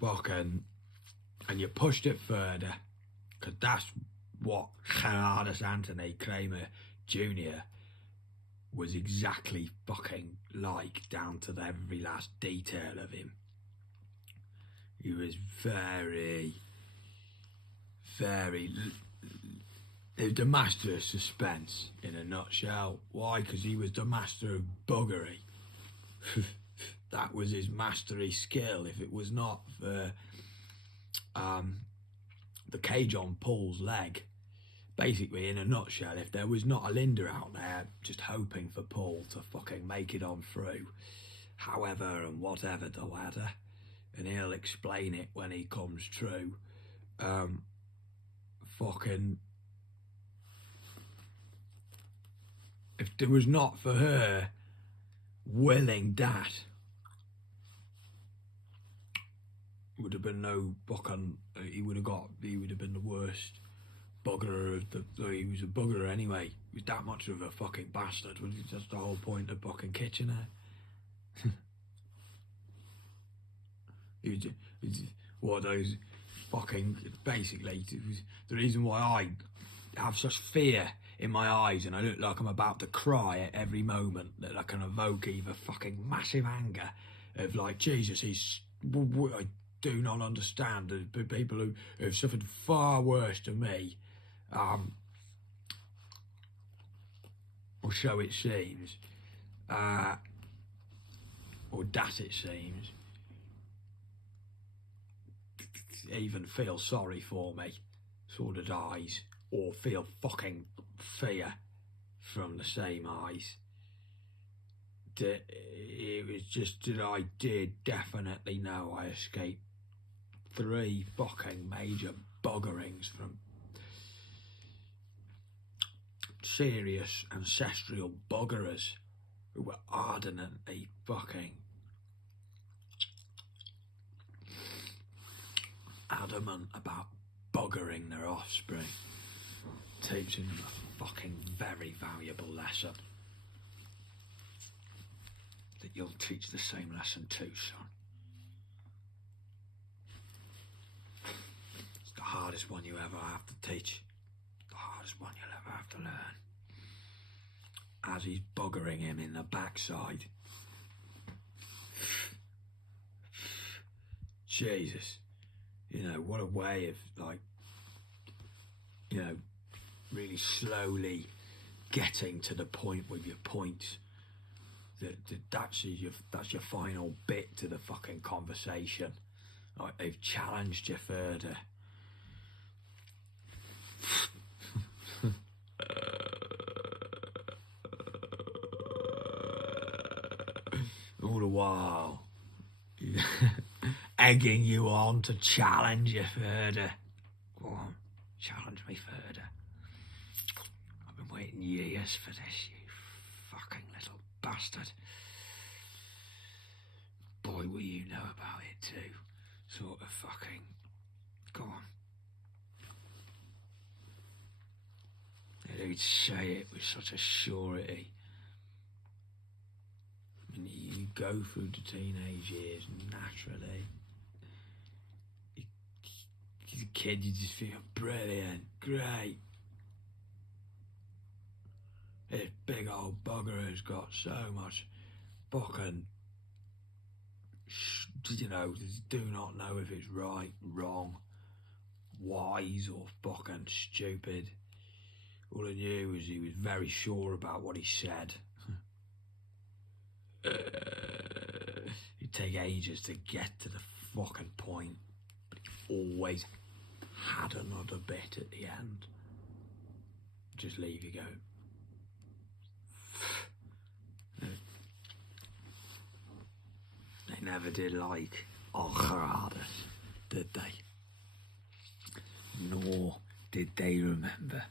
fucking, and you pushed it further, because that's what Gerardus Anthony Kramer Jr. was exactly fucking like, down to every last detail of him. He was very, very. He was the master of suspense in a nutshell. Why? Because he was the master of buggery. That was his mastery skill. If it was not for the cage on Paul's leg, basically, in a nutshell, if there was not a Linda out there just hoping for Paul to fucking make it on through, however and whatever the ladder, and he'll explain it when he comes true, fucking, if there was not for her willing that, would have been no fucking, he would have been the worst buggerer of the, he was a buggerer anyway. He was that much of a fucking bastard. That's the whole point of fucking Kitchener. he was what those fucking, basically, it was the reason why I have such fear in my eyes and I look like I'm about to cry at every moment, that I can evoke either fucking massive anger of like, Jesus, I do not understand the people who have suffered far worse than me, or so it seems, or that it seems, even feel sorry for me, sort of eyes, or feel fucking fear from the same eyes. It was just that I did definitely know I escaped 3 fucking major buggerings from serious ancestral buggerers who were ardently fucking adamant about buggering their offspring, teaching them a fucking very valuable lesson that you'll teach the same lesson too, son. It's the hardest one you ever have to teach, the hardest one you'll ever have to learn. As he's buggering him in the backside, Jesus, you know, what a way of, like, you know, really slowly getting to the point with your points. That's your final bit to the fucking conversation. Like, they've challenged you further. All the while egging you on to challenge you further. Go on, challenge me further. I've been waiting years for this, you fucking little bastard. Boy, will you know about it too. Sort of fucking, go on. They'd say it with such a surety. I mean, you go through the teenage years naturally. As a kid, you just feel brilliant, great. This big old bugger has got so much fucking, you know, do not know if it's right, wrong, wise or fucking stupid. All I knew was he was very sure about what he said. It'd take ages to get to the fucking point, but he always had another bit at the end. Just leave you go. They never did like Gerardus, did they? Nor did they remember.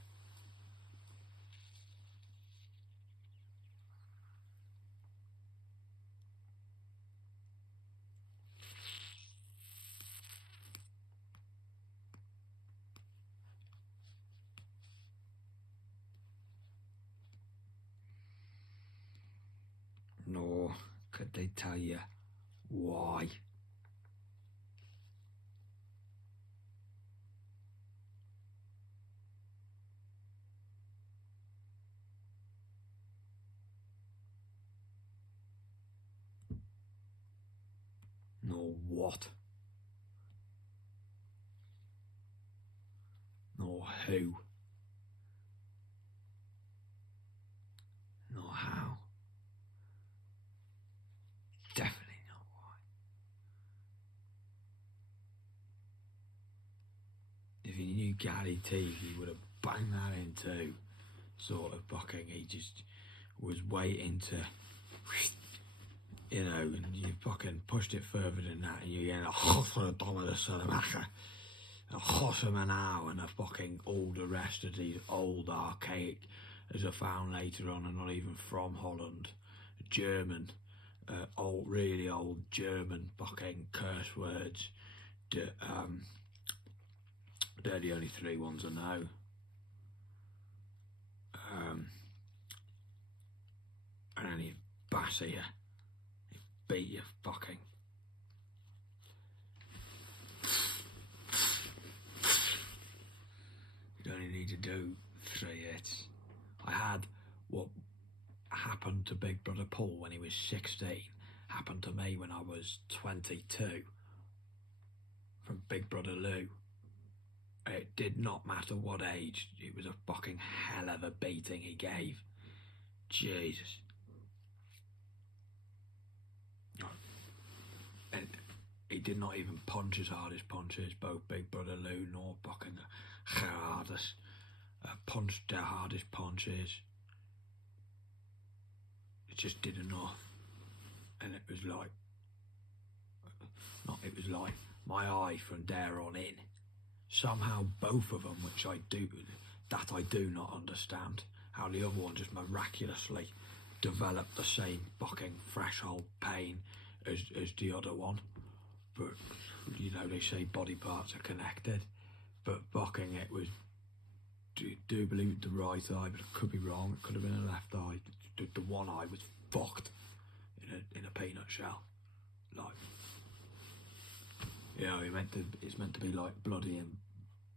Nor could they tell you why. nor what, nor who, nor how. Definitely not why. If he knew Gary Teague, he would have banged that in too. Sort of fucking, he just was waiting to, you know, and you fucking pushed it further than that, and you get a hot on the bottom of the Salamanca, a Hossam now, and a fucking all the rest of these old archaic, as I found later on, and not even from Holland, German, old, really old German fucking curse words. They're the only three ones I know. And then he'd batter you, he'd beat you fucking. You'd only need to do 3 hits. I had what happened to Big Brother Paul when he was 16, happened to me when I was 22, from Big Brother Lou. It did not matter what age, it was a fucking hell of a beating he gave. Jesus. And he did not even punch as hard as punches, both Big Brother Lou nor fucking Gerardus punched their hardest punches. It just did enough. And it was like, my eye from there on in. Somehow both of them, which I do not understand, how the other one just miraculously developed the same fucking threshold pain as the other one. But, you know, they say body parts are connected, but fucking it was, do believe it the right eye, but it could be wrong, it could have been a left eye. The one eye was fucked in a peanut shell. Like, you know, it's meant to be like bloody and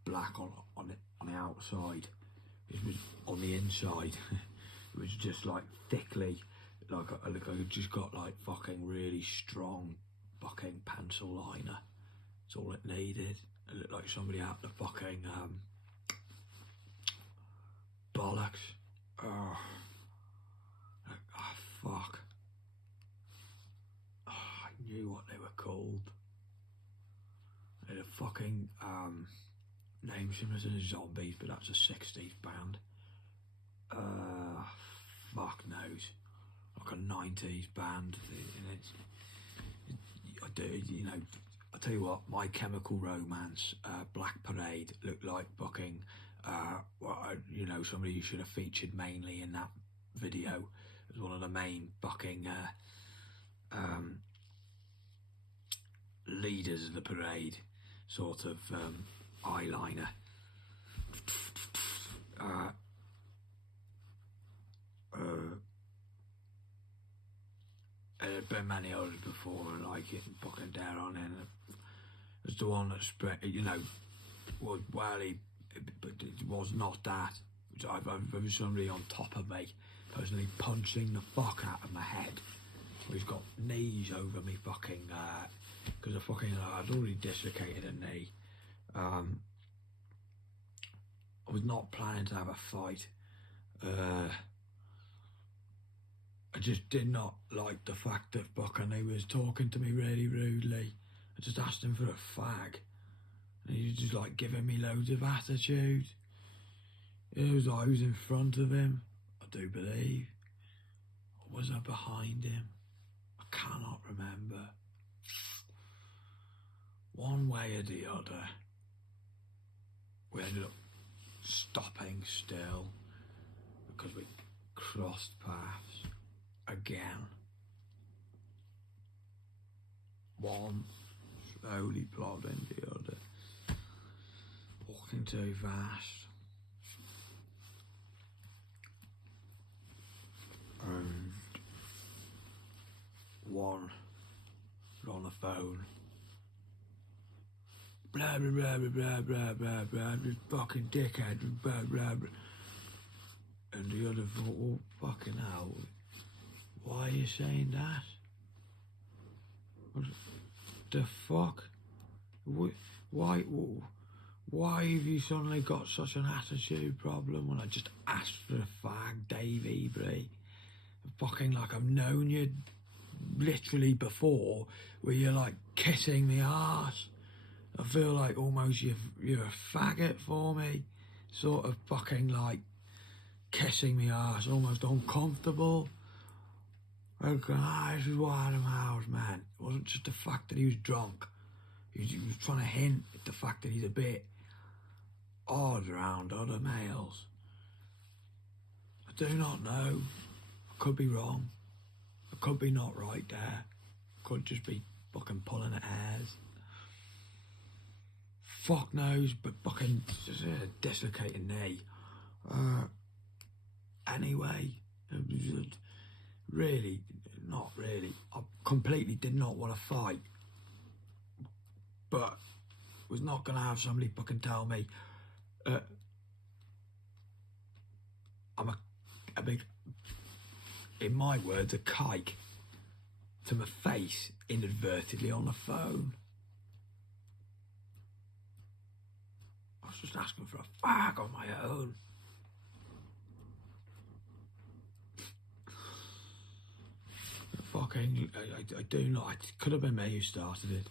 black on the outside. It was on the inside. It was just like thickly, like I just got like fucking really strong fucking pencil liner. That's all it needed. It looked like somebody out the fucking bollocks. Oh, fuck. Oh, I knew what they were called. They had a fucking name similar to the Zombies, but that's a 60s band. Fuck knows. Like a 90s band. I tell you what, My Chemical Romance, Black Parade looked like fucking, you know, somebody who should have featured mainly in that video as one of the main fucking leaders of the parade, sort of eyeliner. There had been many others before, like it, fucking down on in. It was the one that spread, you know, was but it was not that. There was somebody on top of me, personally punching the fuck out of my head. He's got knees over me fucking, because I'd already dislocated a knee. I was not planning to have a fight. I just did not like the fact that fucking he was talking to me really rudely. I just asked him for a fag, and he was just like giving me loads of attitude. It was I was in front of him, I do believe. Or was I behind him? I cannot remember. One way or the other, we ended up stopping still because we crossed paths again. One slowly plodding the other, walking too fast. And one was on the phone. Blah blah blah blah blah blah blah, this fucking dickhead, blah blah blah. And the other thought, well, fucking hell, why are you saying that? the fuck? Why, why have you suddenly got such an attitude problem when I just asked for a fag, Dave Ebrey? Fucking like I've known you literally before, where you're like kissing me arse. I feel like almost you're a faggot for me, sort of fucking like kissing me arse, almost uncomfortable. Okay, this is why I'm out, man. It wasn't just the fact that he was drunk. He was trying to hint at the fact that he's a bit odd around other males. I do not know. I could be wrong. I could be not right there. I could just be fucking pulling at hairs. Fuck knows, but fucking just a dislocated knee. Anyway, really, not really. I completely did not want to fight, but was not gonna have somebody fucking tell me I'm a big, in my words, a kike to my face inadvertently on the phone. I was just asking for a fag on my own. Fucking, I do not. It could have been me who started it.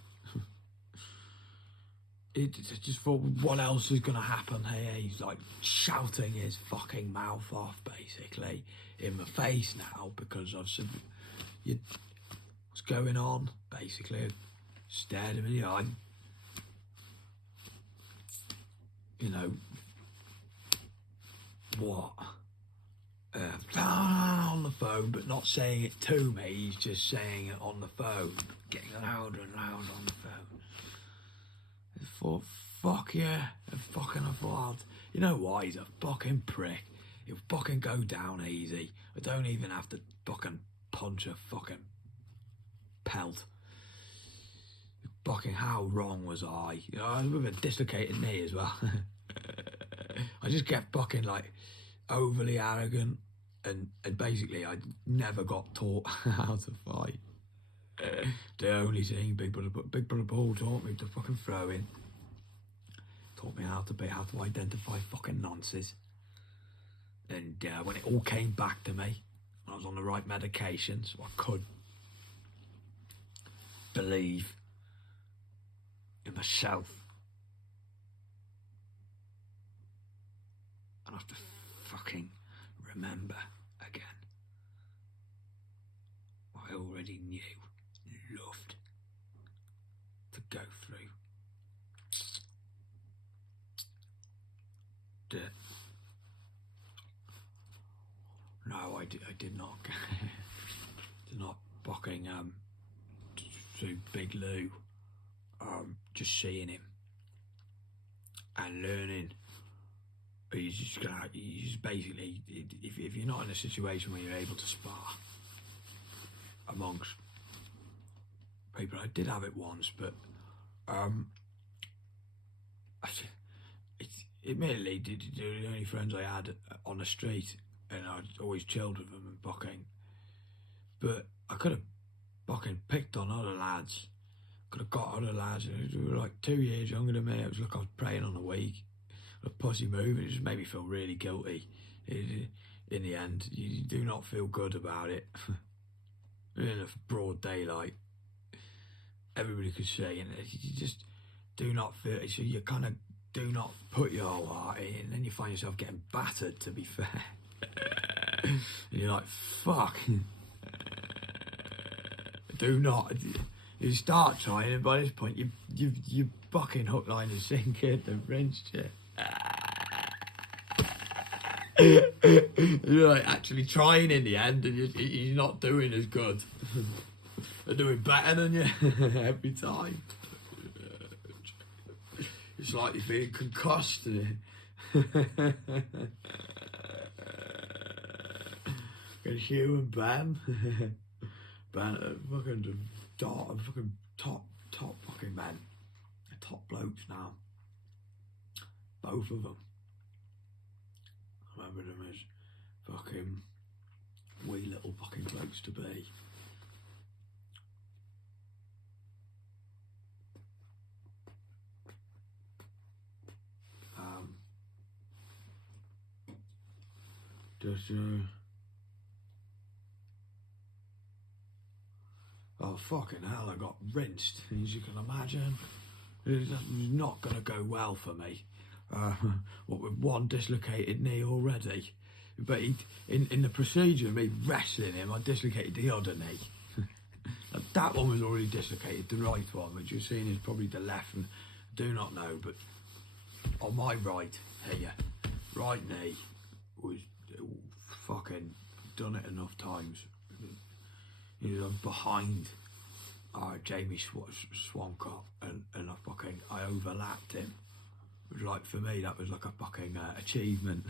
It just thought, what else is going to happen here? He's like shouting his fucking mouth off, basically, in my face now because I've said, what's going on? Basically, I stared him in the eye. You know, what? On the phone, but not saying it to me. He's just saying it on the phone, getting louder and louder on the phone. I thought, fuck yeah, and fucking I thought, you know what? He's a fucking prick. He'll fucking go down easy. I don't even have to fucking punch a fucking pelt. Fucking how wrong was I? You know, I was with a dislocated knee as well. I just kept fucking like overly arrogant, and basically I never got taught how to fight. The only thing Big Brother Paul taught me to fucking throw in. Taught me how to identify fucking nonsense. And when it all came back to me, I was on the right medication, so I could believe in myself. And I have to fucking remember again what I already knew, loved to go through. No, I did not. Did not fucking through Big Lou. Just seeing him and learning. He's just basically, if you're not in a situation where you're able to spar amongst people, I did have it once, but admittedly, the only friends I had on the street, and I always chilled with them and fucking. But I could have fucking picked on other lads. Could have got other lads who were like 2 years younger than me. It was like I was preying on a week. A pussy move. It just made me feel really guilty. In the end, you do not feel good about it. In a broad daylight, everybody could see, and you just do not feel. So you kind of do not put your whole heart in, and then you find yourself getting battered. To be fair, and you're like, "Fuck." Do not. You start trying, and by this point, you fucking hook, line, and sinker the wrench shit. You're like actually trying in the end, and you're not doing as good. They're doing better than you every time. It's like you're being concussed. And Hugh and Ben, fucking top fucking men, top blokes now. Both of them. I remember them as fucking wee little fucking blokes to be. Just, oh, fucking hell, I got rinsed, as you can imagine. It was not going to go well for me. What with one dislocated knee already. But in the procedure of me wrestling him, I dislocated the other knee. That one was already dislocated, the right one, which you're seeing is probably the left, and I do not know, but on my right here, right knee was fucking done it enough times. You know, behind Jamie Swancott, and I overlapped him. It was like, for me, that was like a fucking achievement.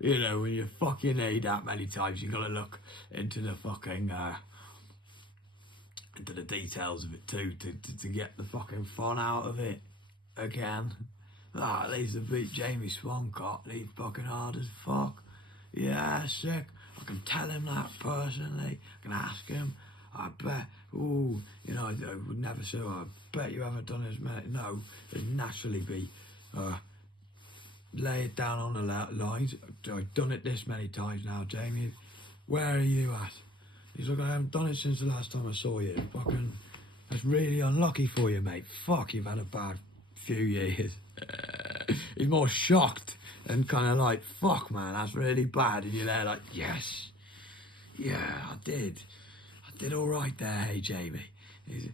You know, when you fucking need that many times, you gotta look into the fucking into the details of it too, to get the fucking fun out of it again. At least to beat Jamie Swancott, he's fucking hard as fuck. Yeah, sick. I can tell him that personally. I can ask him. I bet. Ooh, you know, I would never say, oh, I bet you haven't done as many. No, it'd naturally be. Lay it down on the lines. I've done it this many times now, Jamie. Where are you at? He's like, I haven't done it since the last time I saw you. Fucking, that's really unlucky for you, mate. Fuck, you've had a bad few years. He's more shocked and kind of like, fuck, man, that's really bad. And you're there like, yes, yeah, I did all right there, hey, Jamie. He's,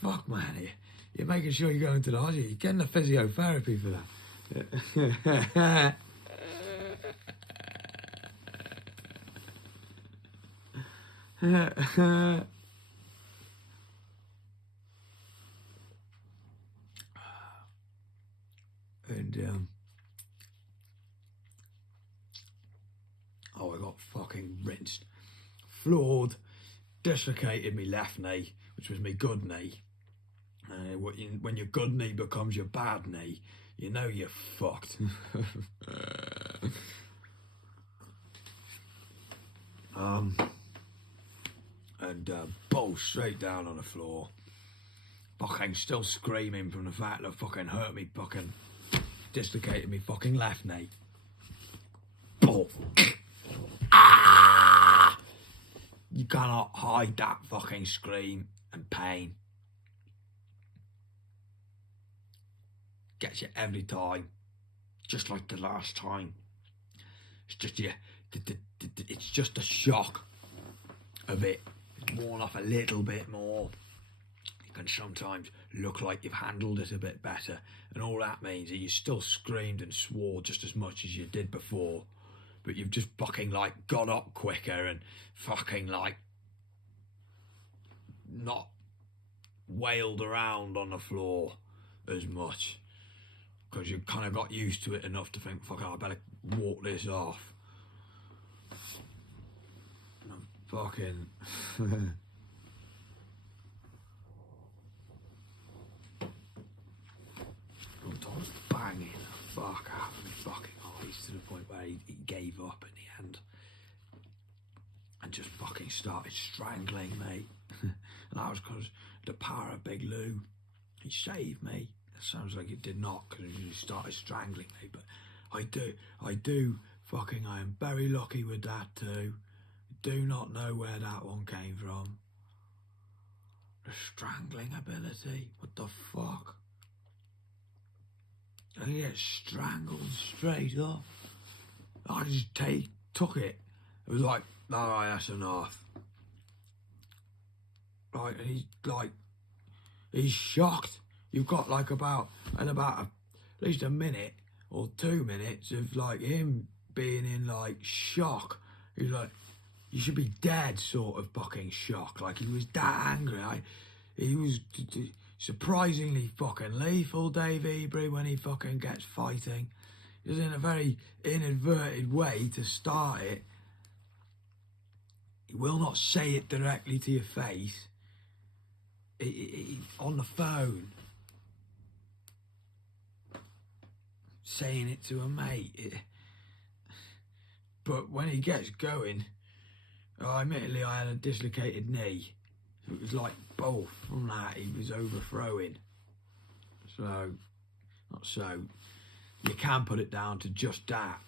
fuck, man, you're making sure you're going to the hospital. You're getting the physiotherapy for that. And oh, I got fucking rinsed, floored, dislocated me left knee, which was my good knee. When your good knee becomes your bad knee, you know you're fucked. Both straight down on the floor. Fucking still screaming from the fact that fucking hurt me, fucking dislocated me fucking left knee. Boom. Ah! You cannot hide that fucking scream and pain. Gets you every time, just like the last time. It's just it's just a shock of it. It's worn off a little bit more. You can sometimes look like you've handled it a bit better, and all that means that you still screamed and swore just as much as you did before, but you've just fucking like got up quicker and fucking like not wailed around on the floor as much. Because you kind of got used to it enough to think, fuck, I better walk this off. And I'm fucking... Sometimes banging the fuck out of my fucking eyes to the point where he gave up in the end. And just fucking started strangling me. And that was because the power of Big Lou. He saved me. Sounds like it did not, because he started strangling me, but I am very lucky with that too. Do not know where that one came from. The strangling ability, what the fuck? I get strangled straight up. I just took it. It was like, alright, that's enough. Right, and he's shocked. You've got like about at least a minute or 2 minutes of like him being in like shock. He's like, you should be dead sort of fucking shock. Like he was that angry. He was surprisingly fucking lethal, Dave Ebray, when he fucking gets fighting. He was in a very inadvertent way to start it. He will not say it directly to your face. On the phone. Saying it to a mate. But when he gets going, Admittedly, I had a dislocated knee. So it was like both from that he was overthrowing. So, not so. You can put it down to just that.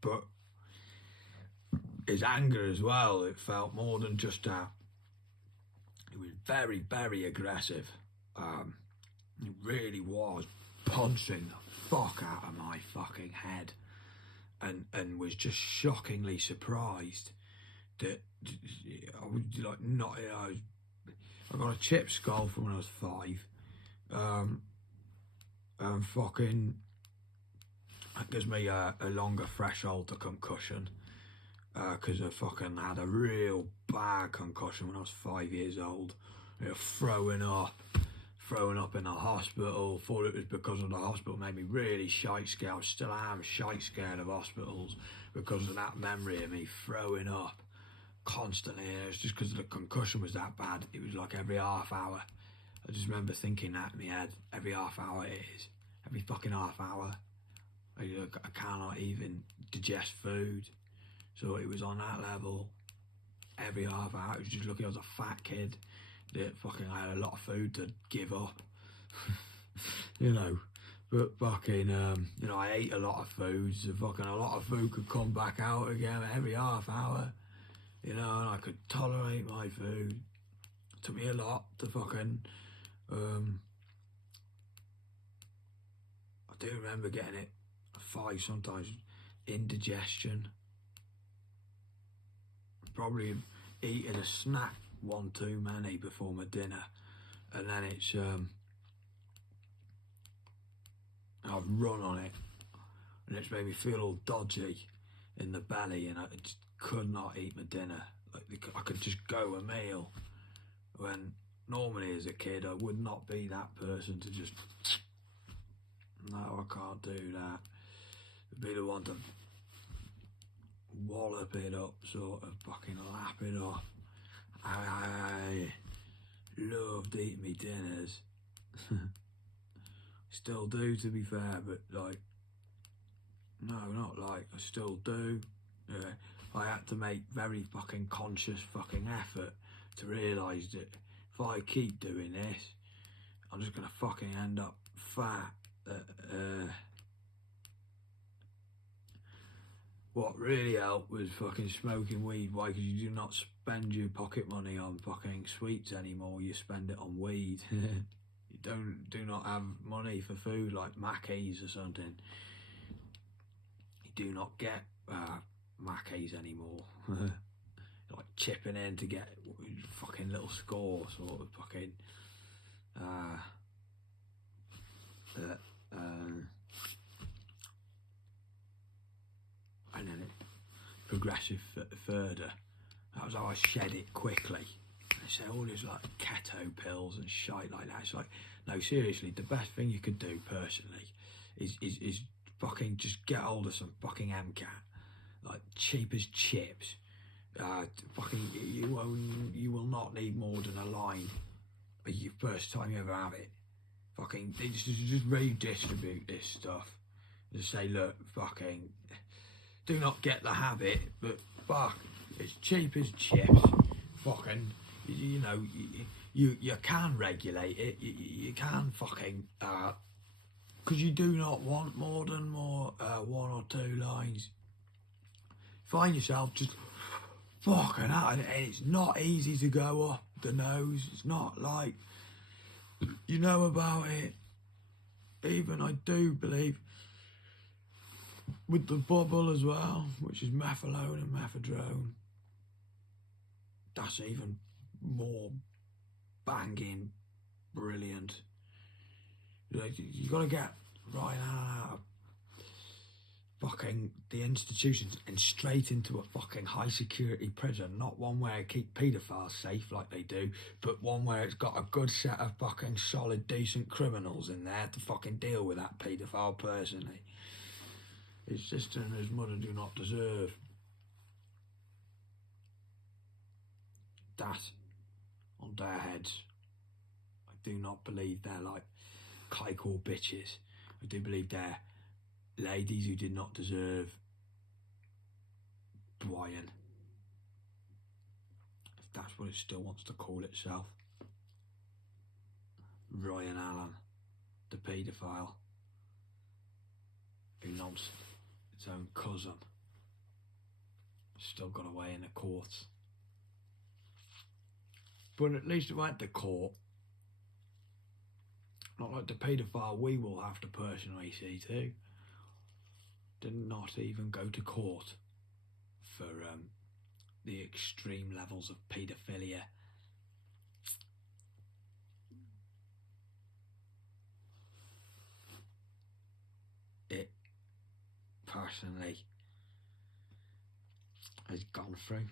But his anger as well, it felt more than just that. He was very, very aggressive. He really was punching the fuck out of my fucking head. And was just shockingly surprised that I was like not. I got a chipped skull from when I was 5. And fucking that gives me a longer threshold to concussion because I fucking had a real bad concussion when I was 5 years old. You know, throwing up in the hospital. Thought it was because of the hospital. Made me really shite scared. I still am shite scared of hospitals because of that memory of me throwing up constantly. And it was just because the concussion was that bad. It was like every half hour. I just remember thinking that in my head. Every half hour it is. Every fucking half hour. I cannot even digest food. So it was on that level. Every half hour. It was just looking. I was a fat kid. That fucking I had a lot of food to give up, you know, but fucking, you know, I ate a lot of food, so fucking a lot of food could come back out again every half hour, you know, and I could tolerate my food. It took me a lot to fucking, I do remember getting it at 5 sometimes, indigestion, probably eating a snack one too many before my dinner, and then it's I've run on it and it's made me feel all dodgy in the belly, and I just could not eat my dinner. Like I could just go a meal when normally as a kid I would not be that person to just no, I can't do that. I'd be the one to wallop it up, sort of fucking lap it up. I loved eating me dinners. Still do, to be fair, but like, no, not like, I still do. I had to make very fucking conscious fucking effort to realise that if I keep doing this, I'm just gonna fucking end up fat. What really helped was fucking smoking weed. Why? Because you do not spend your pocket money on fucking sweets anymore. You spend it on weed. You do not have money for food like Mackey's or something. You do not get Mackey's anymore. Like chipping in to get fucking little score, sort of fucking. And then it progressive further. That was how I shed it quickly. They say all these like keto pills and shite like that. It's like, no, seriously, the best thing you could do personally is fucking just get hold of some fucking MCAT, like cheap as chips. Fucking you will not need more than a line your first time you ever have it. Fucking just redistribute this stuff. Just say, look, fucking do not get the habit, but fuck, it's cheap as chips. Fucking, you know, you can regulate it. You can fucking, because you do not want more than 1 or 2 lines. Find yourself just fucking out, and it's not easy to go up the nose. It's not like you know about it. Even I do believe with the bubble as well, which is methadone and methadone. That's even more banging brilliant. You got to get right out of fucking the institutions and straight into a fucking high security prison, not one where it keep paedophiles safe like they do, but one where it's got a good set of fucking solid decent criminals in there to fucking deal with that paedophile personally. His sister and his mother do not deserve that on their heads. I do not believe they're like kike bitches. I do believe they're ladies who did not deserve Brian. that's what it still wants to call itself. Ryan Allen, the paedophile, who nobs its own cousin, still got away in the courts. But at least it went to court. Not like the paedophile we will have to personally see to. Did not even go to court for the extreme levels of paedophilia. It personally has gone through